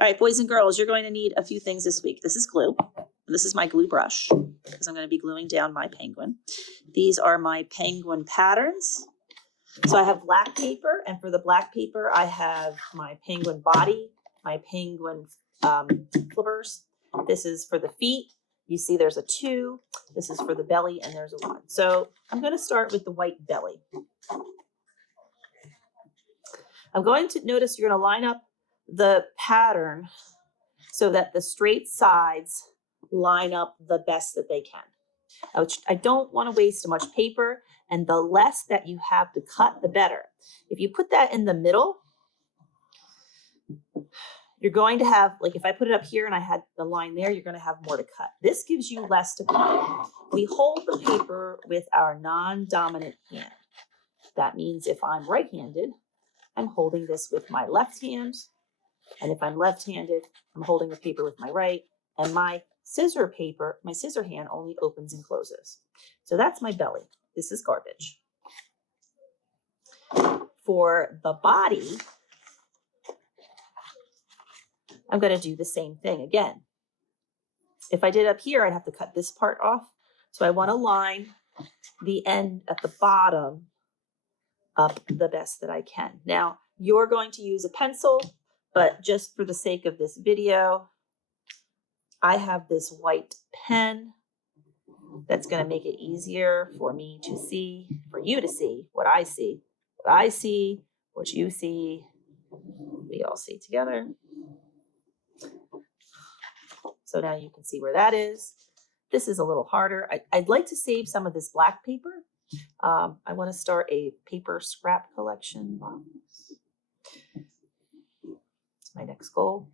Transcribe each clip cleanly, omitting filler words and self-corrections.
All right, boys and girls, you're going to need a few things this week. This is glue. This is my glue brush because I'm going to be gluing down my penguin. These are my penguin patterns. So I have black paper, and for the black paper, I have my penguin body, my penguin flippers. This is for the feet. You see there's a 2. This is for the belly, and there's a 1. So I'm going to start with the white belly. I'm going to notice you're going to line up the pattern so that the straight sides line up the best that they can. I don't want to waste too much paper, and the less that you have to cut, the better. If you put that in the middle, you're going to have, like if I put it up here and I had the line there, you're going to have more to cut. This gives you less to cut. We hold the paper with our non-dominant hand. That means if I'm right-handed, I'm holding this with my left hand. And if I'm left-handed, I'm holding the paper with my right. And my scissor hand only opens and closes. So that's my belly. This is garbage. For the body, I'm going to do the same thing again. If I did up here, I'd have to cut this part off. So I want to line the end at the bottom up the best that I can. Now, you're going to use a pencil, but just for the sake of this video, I have this white pen that's going to make it easier for me to see, for you to see what I see. What I see, what you see, we all see together. So now you can see where that is. This is a little harder. I'd like to save some of this black paper. I want to start a paper scrap collection. It's my next goal.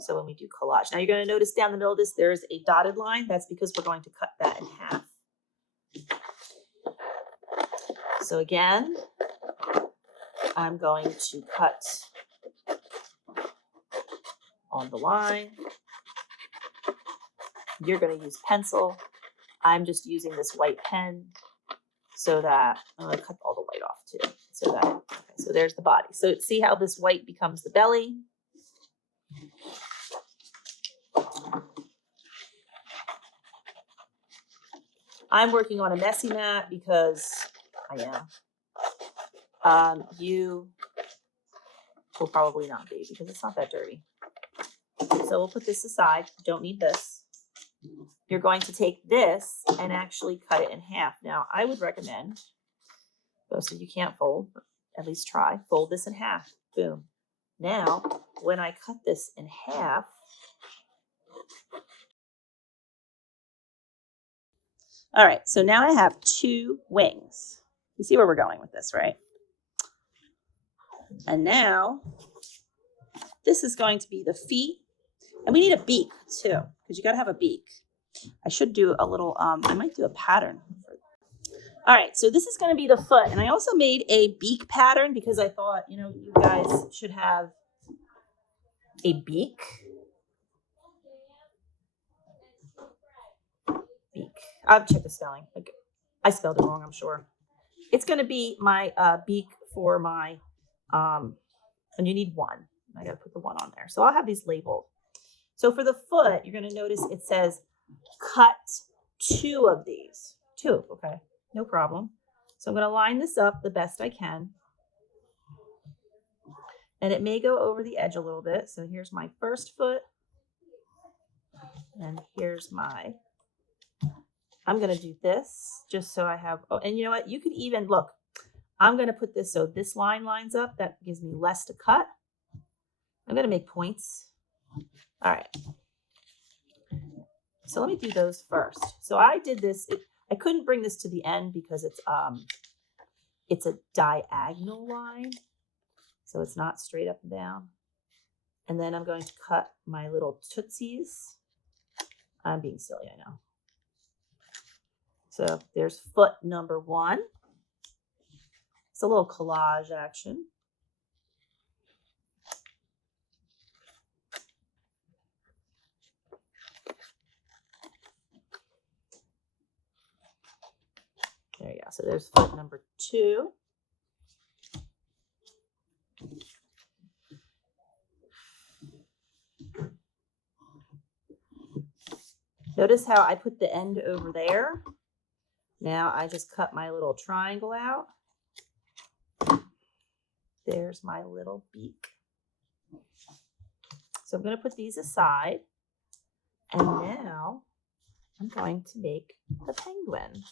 So when we do collage, now you're going to notice down the middle of this, there's a dotted line. That's because we're going to cut that in half. So again, I'm going to cut on the line. You're going to use pencil. I'm just using this white pen so that I'm going to cut all the white off too. So there's the body. So see how this white becomes the belly? I'm working on a messy mat because I am. You will probably not be because it's not that dirty. So we'll put this aside. Don't need this. You're going to take this and actually cut it in half. Now, I would recommend, so you can't fold, but at least try, fold this in half. Boom. Now, when I cut this in half, all right, so now I have 2 wings. You see where we're going with this, right? And now, this is going to be the feet. And we need a beak too, because you got to have a beak. I should do a little, I might do a pattern. All right, so this is going to be the foot. And I also made a beak pattern because I thought, you guys should have a beak. Beak. I'll check the spelling. I spelled it wrong, I'm sure. It's going to be my beak for my, and you need 1. I got to put the 1 on there. So I'll have these labeled. So for the foot, you're going to notice it says cut 2 of these. 2, okay, no problem. So I'm going to line this up the best I can. And it may go over the edge a little bit. So here's my first foot. And here's I'm going to do this just so I have, and you know what? You could even, look, I'm going to put this so this line lines up. That gives me less to cut. I'm going to make points. All right. So let me do those first. So I did this. I couldn't bring this to the end because it's a diagonal line. So it's not straight up and down. And then I'm going to cut my little tootsies. I'm being silly, I know. So there's foot number 1. It's a little collage action. There you go. So there's foot number 2. Notice how I put the end over there. Now I just cut my little triangle out. There's my little beak. So I'm going to put these aside. And now I'm going to make the penguin.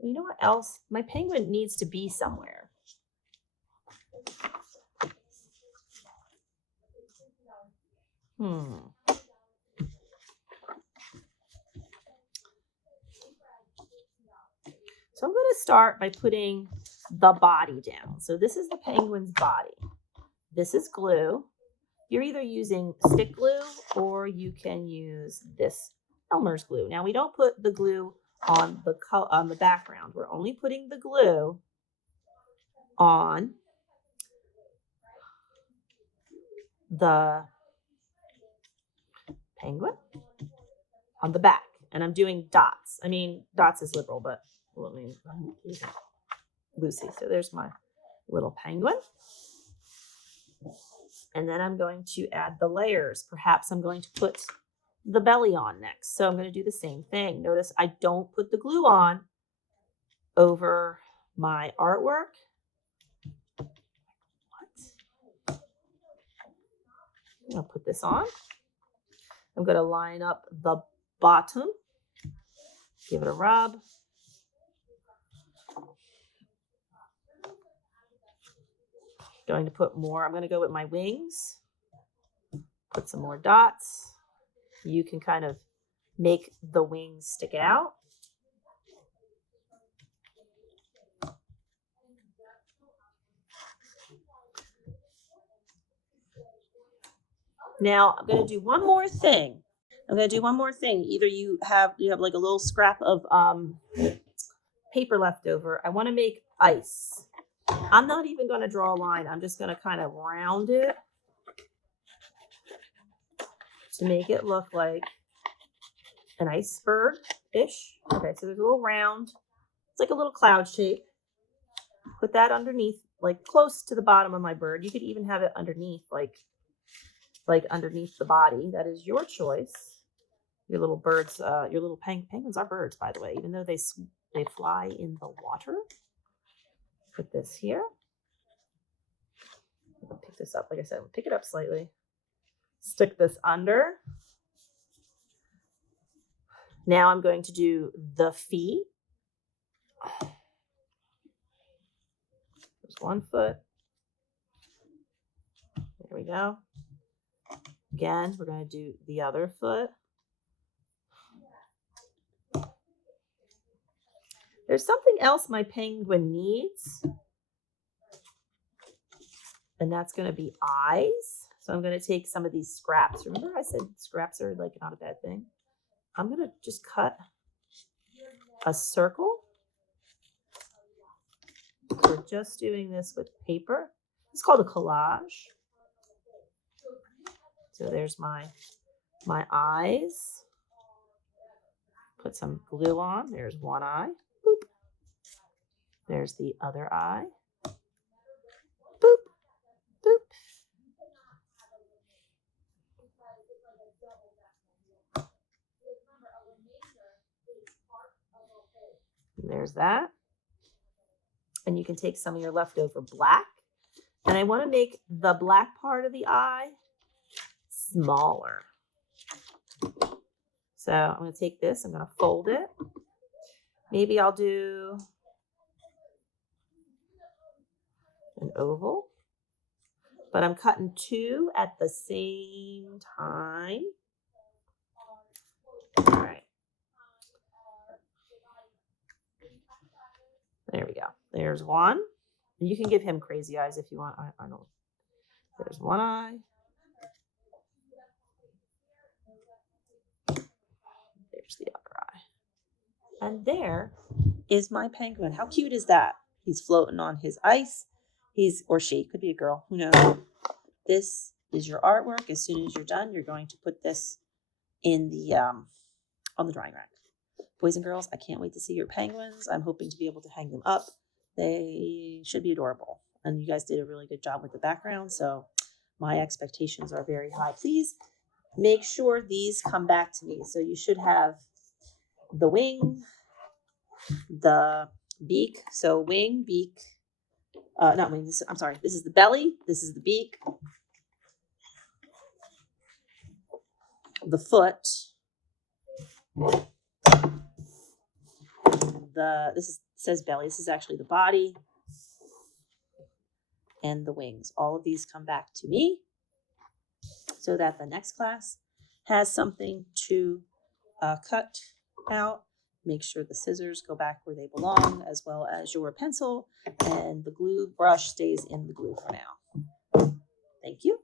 You know what else? My penguin needs to be somewhere. So I'm going to start by putting the body down. So this is the penguin's body. This is glue. You're either using stick glue or you can use this Elmer's glue. Now we don't put the glue on the background. We're only putting the glue on the penguin on the back. And I'm doing dots. I mean, dots is liberal, but I mean, Lucy. So there's my little penguin. And then I'm going to add the layers. Perhaps I'm going to put the belly on next. So I'm going to do the same thing. Notice I don't put the glue on over my artwork. What? I'm going to put this on. I'm going to line up the bottom. Give it a rub. Going to put more. I'm going to go with my wings. Put some more dots. You can kind of make the wings stick out. Now I'm going to do one more thing. Either you have like a little scrap of paper left over. I want to make ice. I'm not even going to draw a line. I'm just going to kind of round it to make it look like an iceberg-ish. Okay, so there's a little round. It's like a little cloud shape. Put that underneath, like close to the bottom of my bird. You could even have it underneath, like underneath the body. That is your choice. Your little birds, your little penguins are birds, by the way, even though they fly in the water. Put this here. I'll pick this up. Like I said, pick it up slightly. Stick this under. Now I'm going to do the feet. There's one foot. There we go. Again, we're going to do the other foot. There's something else my penguin needs. And that's going to be eyes. So I'm going to take some of these scraps. Remember I said scraps are like not a bad thing. I'm going to just cut a circle. We're just doing this with paper. It's called a collage. So there's my eyes. Put some glue on. There's one eye. Boop. There's the other eye. Boop. Boop. And there's that. And you can take some of your leftover black. And I want to make the black part of the eye smaller. So I'm going to take this. I'm going to fold it. Maybe I'll do an oval. But I'm cutting two at the same time. All right. There we go. There's one. And you can give him crazy eyes if you want. I don't. There's one eye. There's the other eye. And there is my penguin. How cute is that? He's floating on his ice. He's, or she, could be a girl, who knows. This is your artwork. As soon as you're done, you're going to put this in the on the drying rack. Boys and girls, I can't wait to see your penguins. I'm hoping to be able to hang them up. They should be adorable. And you guys did a really good job with the background, so my expectations are very high. Please make sure these come back to me. So you should have the wing, the beak. So wing, beak, not wing, I'm sorry, this is the belly, this is the beak, the foot, says belly, this is actually the body, and the wings. All of these come back to me so that the next class has something to cut out. Make sure the scissors go back where they belong, as well as your pencil, and the glue brush stays in the glue for now. Thank you.